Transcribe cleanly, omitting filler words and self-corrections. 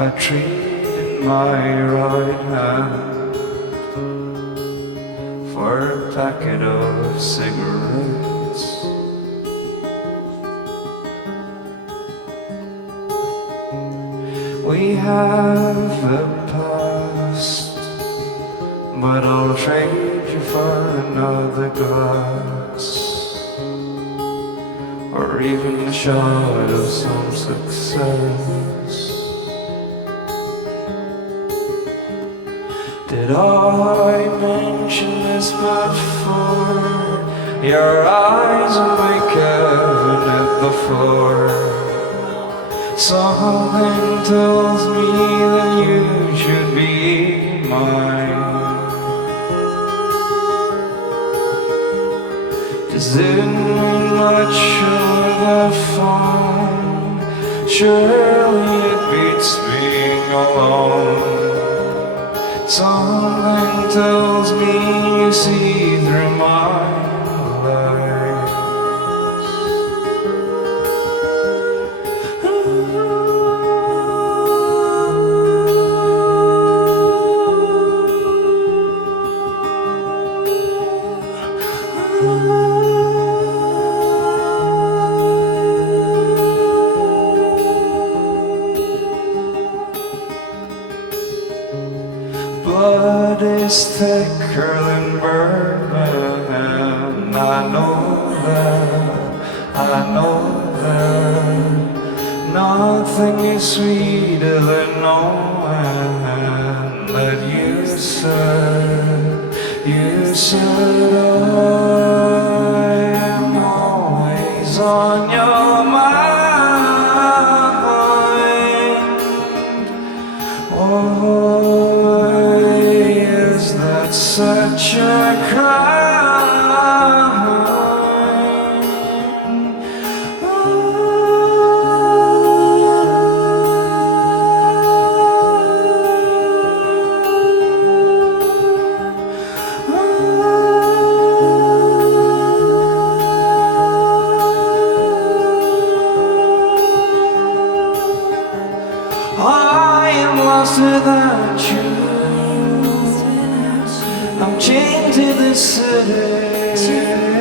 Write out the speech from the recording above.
my treat in my right hand for a packet of cigarettes. We have a past, but I'll trade you for another glass, or even a shot of some success. Did I mention this before? Your eyes will make heaven at the floor. Something tells me that you should be mine. Does it mean much for the fun? Surely it beats being alone. Something tells me you see through my lies. Blood is thicker than bourbon. I know that. Nothing is sweeter than knowing that you said I am always on your mind. Oh, that's such a crime. I am lost without you. I'm chained to this city.